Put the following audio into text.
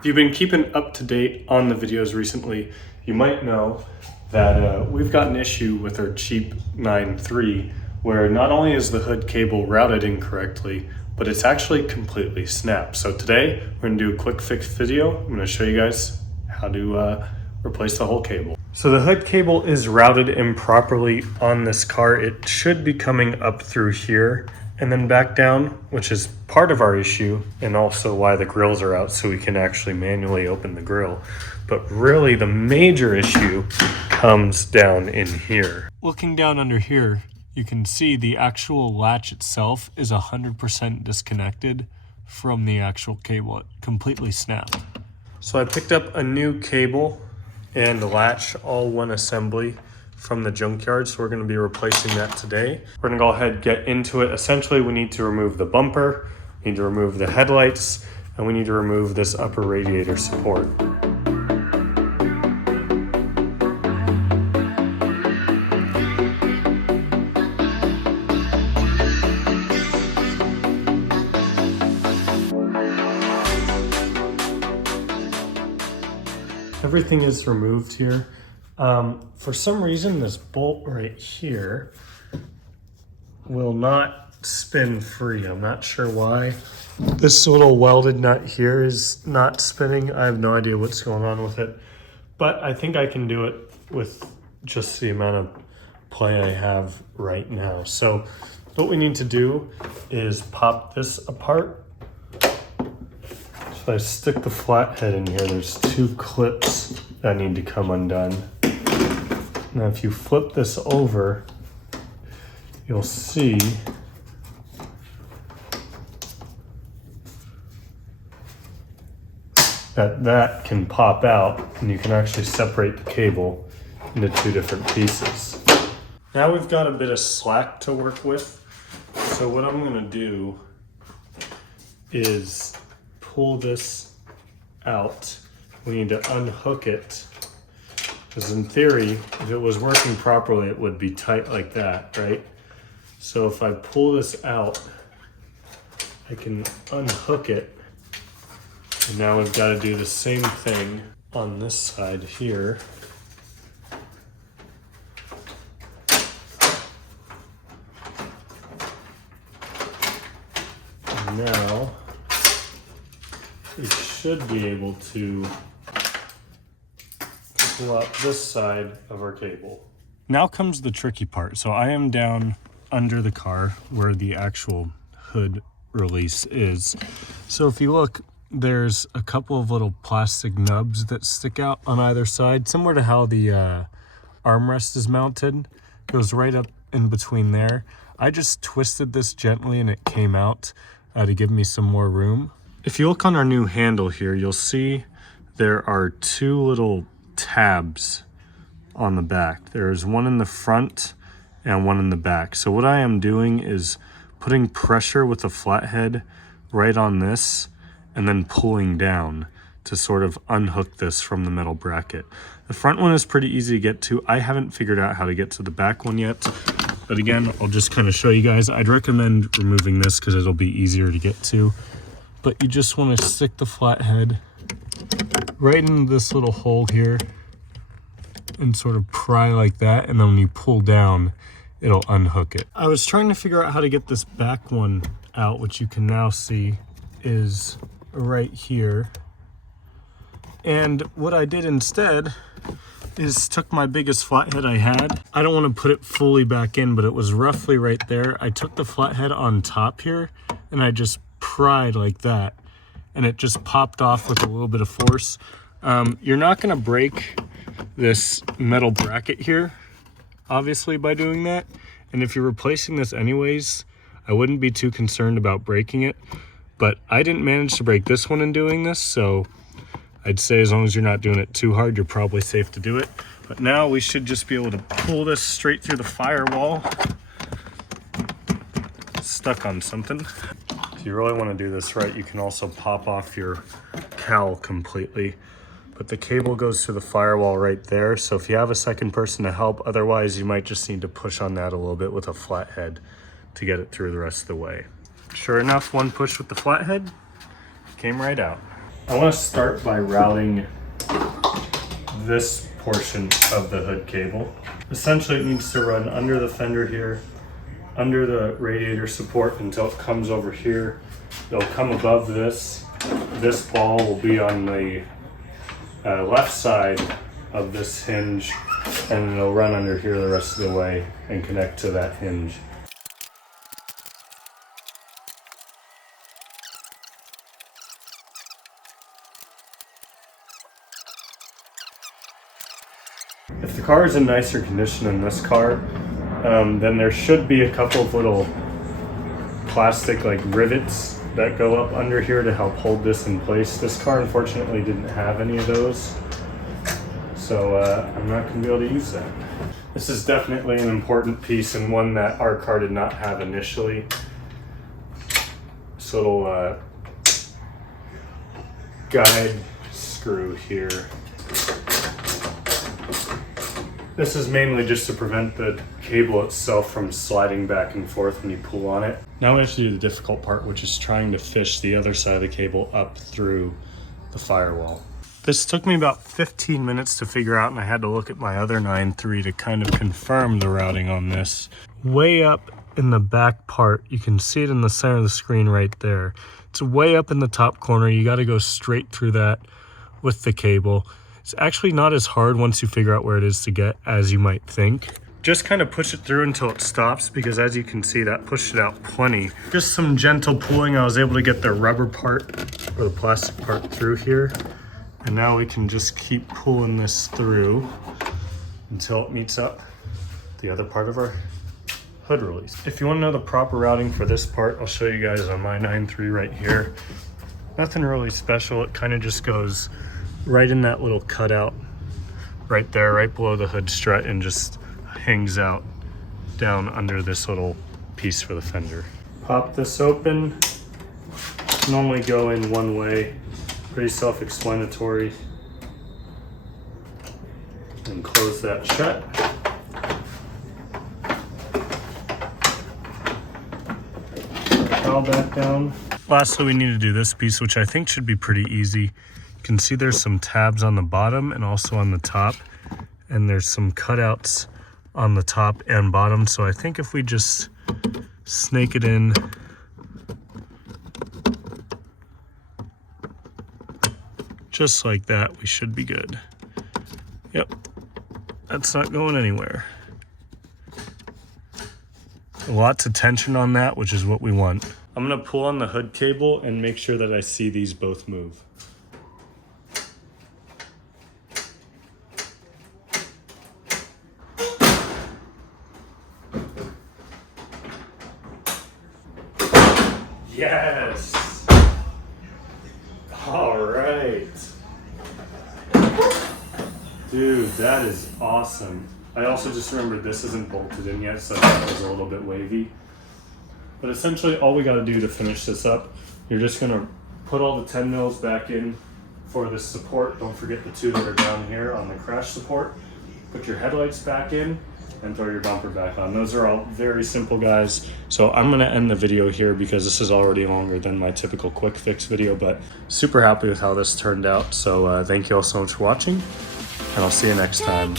If you've been keeping up to date on the videos recently, you might know that we've got an issue with our cheap 9.3 where not only is the hood cable routed incorrectly, but it's actually completely snapped. So today we're gonna do a quick fix video. I'm gonna show you guys how to replace the whole cable. So the hood cable is routed improperly on this car. It should be coming up through here and then back down, which is part of our issue and also why the grills are out, so we can actually manually open the grill. But really the major issue comes down in here. Looking down under here, you can see the actual latch itself is 100% disconnected from the actual cable. It completely snapped. So I picked up a new cable and the latch, all one assembly from the junkyard. So we're going to be replacing that today. We're going to go ahead and get into it. Essentially, we need to remove the bumper, we need to remove the headlights, and we need to remove this upper radiator support. Everything is removed here. For some reason, this bolt right here will not spin free. I'm not sure why. This little welded nut here is not spinning. I have no idea what's going on with it, but I think I can do it with just the amount of play I have right now. So what we need to do is pop this apart. So I stick the flathead in here. There's two clips that need to come undone. Now if you flip this over, you'll see that can pop out, and you can actually separate the cable into two different pieces. Now we've got a bit of slack to work with. So what I'm gonna do is pull this out. We need to unhook it, because in theory, if it was working properly, it would be tight like that, right? So if I pull this out, I can unhook it. And now we've got to do the same thing on this side here. And now we should be able to pull out this side of our cable. Now comes the tricky part. So I am down under the car where the actual hood release is. So if you look, there's a couple of little plastic nubs that stick out on either side, similar to how the armrest is mounted. It goes right up in between there. I just twisted this gently and it came out to give me some more room. If you look on our new handle here, you'll see there are two little tabs on the back. There's one in the front and one in the back. So what I am doing is putting pressure with the flathead right on this and then pulling down to sort of unhook this from the metal bracket. The front one is pretty easy to get to. I haven't figured out how to get to the back one yet, but again, I'll just kind of show you guys. I'd recommend removing this because it'll be easier to get to. But you just want to stick the flathead right in this little hole here and sort of pry like that, and then when you pull down, it'll unhook it. I was trying to figure out how to get this back one out, which you can now see is right here. And what I did instead is took my biggest flathead I had. I don't want to put it fully back in, but it was roughly right there. I took the flathead on top here and I just pried like that, and it just popped off with a little bit of force. You're not going to break this metal bracket here, obviously, by doing that. And if you're replacing this anyways, I wouldn't be too concerned about breaking it. But I didn't manage to break this one in doing this, so I'd say as long as you're not doing it too hard, you're probably safe to do it. But now we should just be able to pull this straight through the firewall. It's stuck on something. If you really want to do this right, you can also pop off your cowl completely. But the cable goes to the firewall right there, so if you have a second person to help, otherwise you might just need to push on that a little bit with a flathead to get it through the rest of the way. Sure enough, one push with the flathead came right out. I want to start by routing this portion of the hood cable. Essentially, it needs to run under the fender here, under the radiator support until it comes over here. It'll come above this. This ball will be on the left side of this hinge, and it'll run under here the rest of the way and connect to that hinge. If the car is in nicer condition than this car, then there should be a couple of little plastic like rivets that go up under here to help hold this in place. This car unfortunately didn't have any of those, so I'm not going to be able to use that. This is definitely an important piece and one that our car did not have initially. This little guide screw here. This is mainly just to prevent the cable itself from sliding back and forth when you pull on it. Now we have to do the difficult part, which is trying to fish the other side of the cable up through the firewall. This took me about 15 minutes to figure out, and I had to look at my other 9.3 to kind of confirm the routing on this. Way up in the back part, you can see it in the center of the screen right there. It's way up in the top corner. You got to go straight through that with the cable. It's actually not as hard once you figure out where it is to get as you might think. Just kind of push it through until it stops, because as you can see, that pushed it out plenty. Just some gentle pulling, I was able to get the rubber part or the plastic part through here. And now we can just keep pulling this through until it meets up the other part of our hood release. If you want to know the proper routing for this part, I'll show you guys on my 9.3 right here. Nothing really special. It kind of just goes right in that little cutout right there, right below the hood strut, and just hangs out down under this little piece for the fender. Pop this open. Normally go in one way, pretty self-explanatory. And close that shut. Dial back down. Lastly, we need to do this piece, which I think should be pretty easy. You can see there's some tabs on the bottom and also on the top, and there's some cutouts on the top and bottom. So I think if we just snake it in just like that, we should be good. Yep, that's not going anywhere. Lots of tension on that, which is what we want. I'm gonna pull on the hood cable and make sure that I see these both move. Yes! All right. Dude, that is awesome. I also just remembered this isn't bolted in yet, so that was a little bit wavy. But essentially all we gotta do to finish this up, you're just gonna put all the 10 mils back in for this support. Don't forget the two that are down here on the crash support. Put your headlights back in and throw your bumper back on. Those are all very simple, guys. So I'm gonna end the video here because this is already longer than my typical quick fix video, but super happy with how this turned out. So thank you all so much for watching, and I'll see you next time.